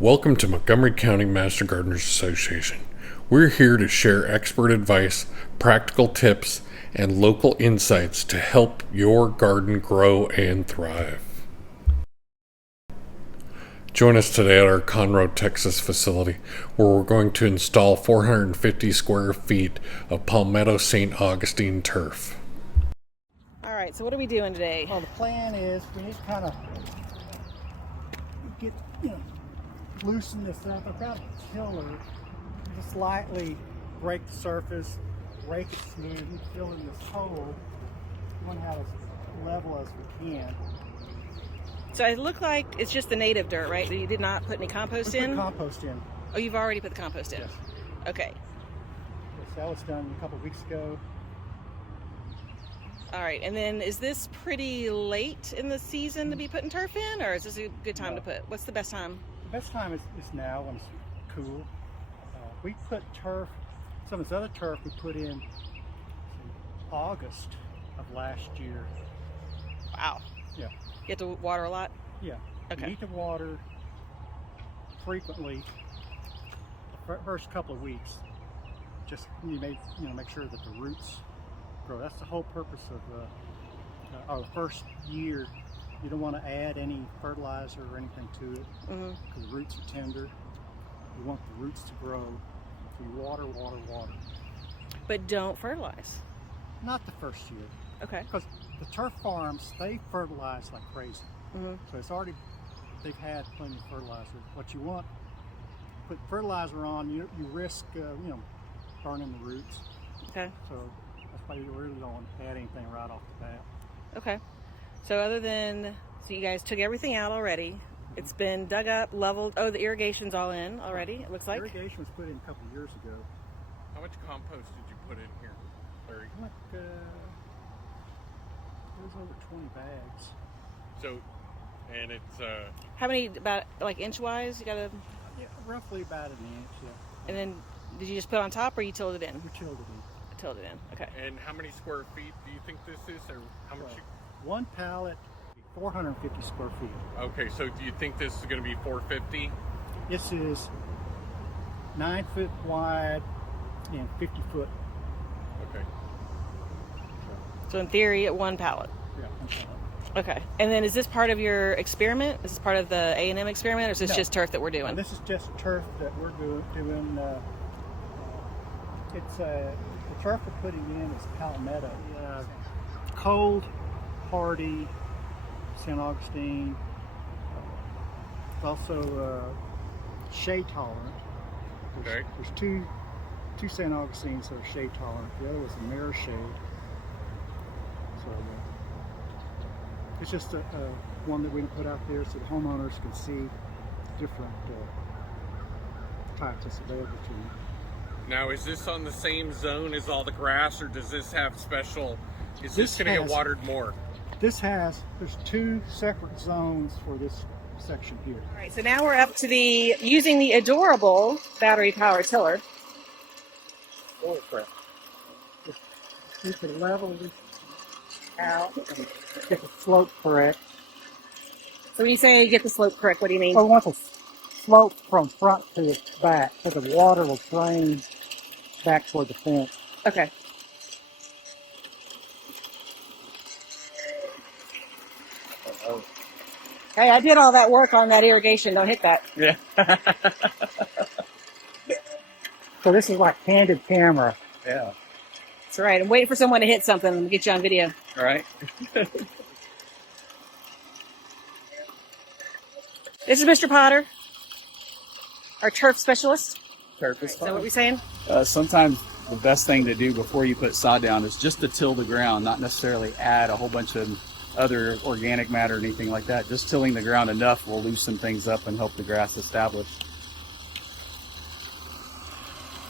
Welcome to Montgomery County Master Gardeners Association. We're here to share expert advice, practical tips, and local insights to help your garden grow and thrive. Join us today at our Conroe, Texas facility, where we're going to install 450 square feet of Palmetto St. Augustine turf. All right, so what are we doing today? Well, the plan is we need to kind of get, loosen this up. I've got a tiller, just lightly break the surface, rake it smooth, and fill in this hole. We want to have as level as we can. So it looked like it's just the native dirt, right? You did not put any compost in? Put compost in. Oh, you've already put the compost in? Yes. Okay. So that was done a couple of weeks ago. All right, and then is this pretty late in the season to be putting turf in, or is this a good time to put? What's the best time? The best time is now when it's cool. We put turf, some of this other turf we put in August of last year. Wow. Yeah. You have to water a lot? Yeah. Okay. You need to water frequently the first couple of weeks. Just make sure that the roots grow. That's the whole purpose of our first year. You don't want to add any fertilizer or anything to it because the roots are tender. You want the roots to grow. So you water. But don't fertilize. Not the first year. Okay. Because the turf farms, they fertilize like crazy. So it's already, they've had plenty of fertilizer. What you want, put fertilizer on, you risk, burning the roots. Okay. So that's why you really don't want to add anything right off the bat. Okay. So so you guys took everything out already. It's been dug up, leveled. Oh, the irrigation's all in already, it looks like. Irrigation was put in a couple of years ago. How much compost did you put in here, Larry? It was over 20 bags. So, and it's How many, about like inch-wise? You got to... Yeah, roughly about an inch, yeah. And then did you just put it on top, or you tilled it in? We tilled it in. Tilled it in, okay. And how many square feet do you think this is, or how much? One pallet, 450 square feet. Okay, so do you think this is going to be 450? This is 9 foot wide and 50 foot. Okay. So in theory, at one pallet. Yeah, one pallet. Okay. And then is this part of your experiment? Is this part of the A&M experiment, or is this just turf that we're doing? This is just turf that we're doing. It's the turf we're putting in is palmetto. Cold, hardy, St. Augustine. It's also shade tolerant. There's two St. Augustines that are shade tolerant. The other was a mirror shade. So it's just one that we can put out there so the homeowners can see different types that's available to them. Now, is this on the same zone as all the grass, or does this have special? Is this going to get watered more? There's two separate zones for this section here. All right, so now we're up to using the adorable battery-powered tiller. Oh crap. You can level this out and get the slope correct. So when you say get the slope correct, what do you mean? Well, we want the slope from front to back so the water will drain back toward the fence. Okay. Hey, I did all that work on that irrigation. Don't hit that. Yeah. So this is like candid camera. Yeah. That's right. I'm waiting for someone to hit something and get you on video. All right. This is Mr. Potter, our turf specialist. Turf is Is that what we're saying? sometimes the best thing to do before you put sod down is just to till the ground, not necessarily add a whole bunch of other organic matter or anything like that. Just tilling the ground enough will loosen things up and help the grass establish.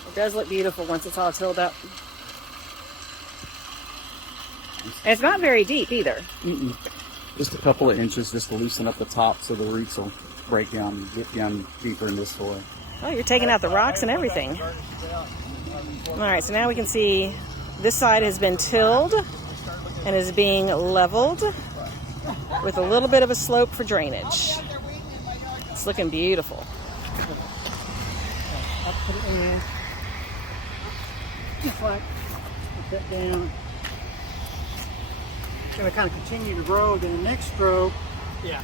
It does look beautiful once it's all tilled up. And it's not very deep either. Just a couple of inches just to loosen up the top so the roots will break down and get down deeper in the soil. Oh, you're taking out the rocks and everything. All right, so now we can see this side has been tilled and is being leveled with a little bit of a slope for drainage. It's looking beautiful. I'll put it in. Just like, put that down. It's going to kind of continue to grow. Then the next row,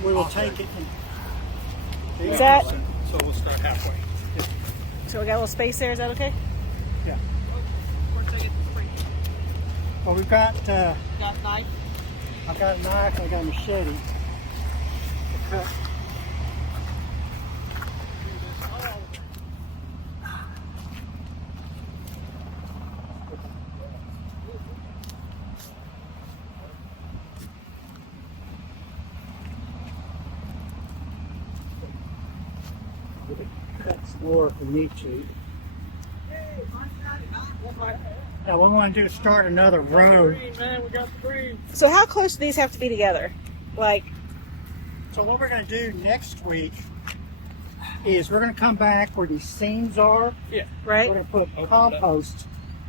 we will take it and... Is that... So we'll start halfway. So we got a little space there, is that okay? Yeah. Well, we've got... Got a knife? I've got a knife and I've got a machete to cut. That's more for Nietzsche. Now what we want to do is start another row. So how close do these have to be together? Like, So what we're going to do next week is we're going to come back where these seams are. right? We're going to put compost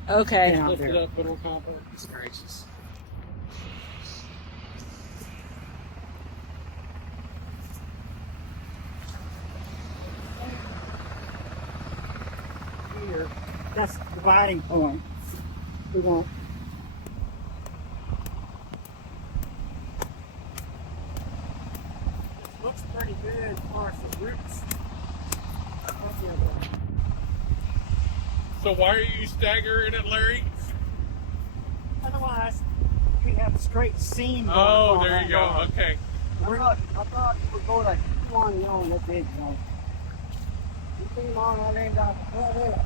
Okay. down there. put on compost. Gracious. Here, that's the dividing point. We want looks pretty good as far as the roots. So why are you staggering it, Larry? Otherwise, you have a straight seam. going Oh, along there that you go. line. Okay. I thought you would go like 1 on that big one. You see on that end out there.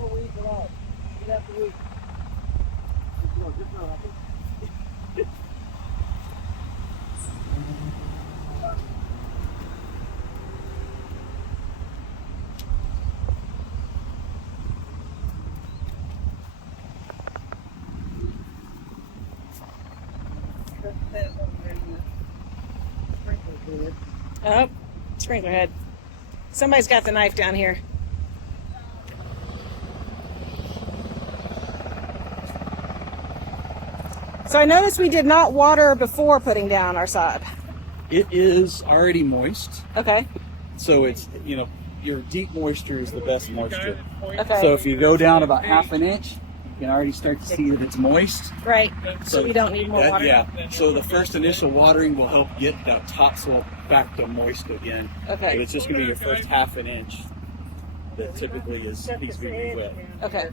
Oh, we eat it all. Eat after week. Just know, I think. Oh, sprinkler head. Somebody's got the knife down here. So I noticed we did not water before putting down our sod. It is already moist, Okay. so it's, your deep moisture is the best moisture. Okay. So if you go down about ½ an inch, you can already start to see that it's moist. Right. So we don't need more water. Yeah. So the first initial watering will help get that topsoil back to moist again. Okay. But it's just going to be your first ½ an inch that typically needs to be wet. Okay.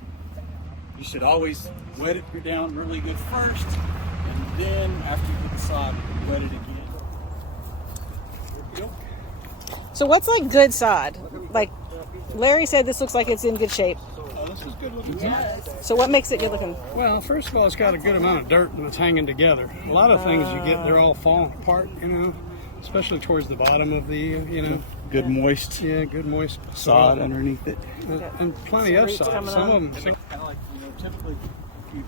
You should always wet it down really good first, and then after you put the sod, wet it again. So what's like good sod? Like Larry said, this looks like it's in good shape. Oh, this is good looking. So what makes it good looking? Well, first of all, it's got a good amount of dirt and it's hanging together. A lot of things you get, they're all falling apart, especially towards the bottom of the, Good moist good moist sod soil. underneath it. And plenty of roots sod. coming Some up. of them, Kind of like, typically, if you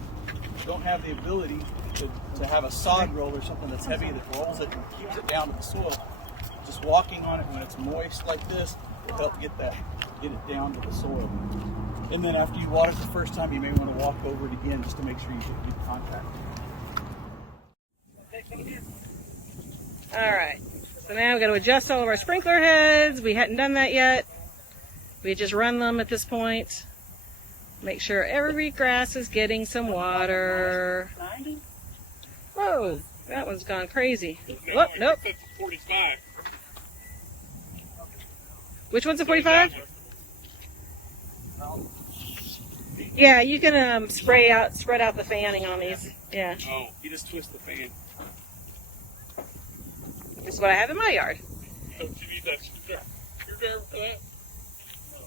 don't have the ability to have a sod roll or something that's heavy that rolls it and keeps it down to the soil, just walking on it when it's moist like this will help get it down to the soil. And then after you water it the first time, you may want to walk over it again just to make sure you get good contact. All right. So now we've got to adjust all of our sprinkler heads. We hadn't done that yet. We just run them at this point. Make sure every grass is getting some water. Whoa, that one's gone crazy. Whoop, nope. 45. Which one's a 45? Yeah, you can spread out the fanning on these. Yeah, Oh, you just twist the fan. this is what I have in my yard. Oh, you need that screwdriver for that? No.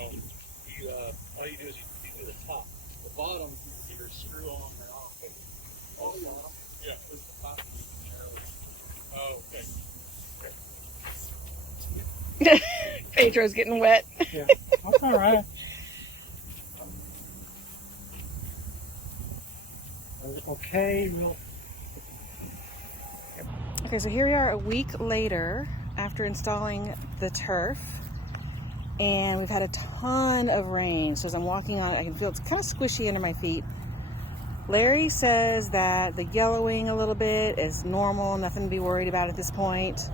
Oh, all you do is you do the top. The bottom, you either screw on or off. Oh, yeah, it's the top. Oh, okay. Pedro's getting wet. Yeah, that's all right. Okay, we'll Okay, so here we are a week later after installing the turf, and we've had a ton of rain. So as I'm walking on it, I can feel it's kind of squishy under my feet. Larry says that the yellowing a little bit is normal, nothing to be worried about at this point.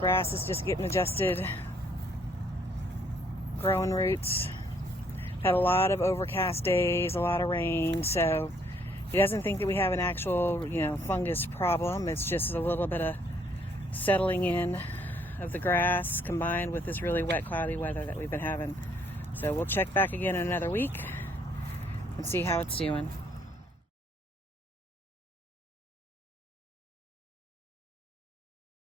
Grass is just getting adjusted, growing roots. Had a lot of overcast days, a lot of rain, so he doesn't think that we have an actual, fungus problem. It's just a little bit of settling in of the grass combined with this really wet, cloudy weather that we've been having. So we'll check back again in another week and see how it's doing.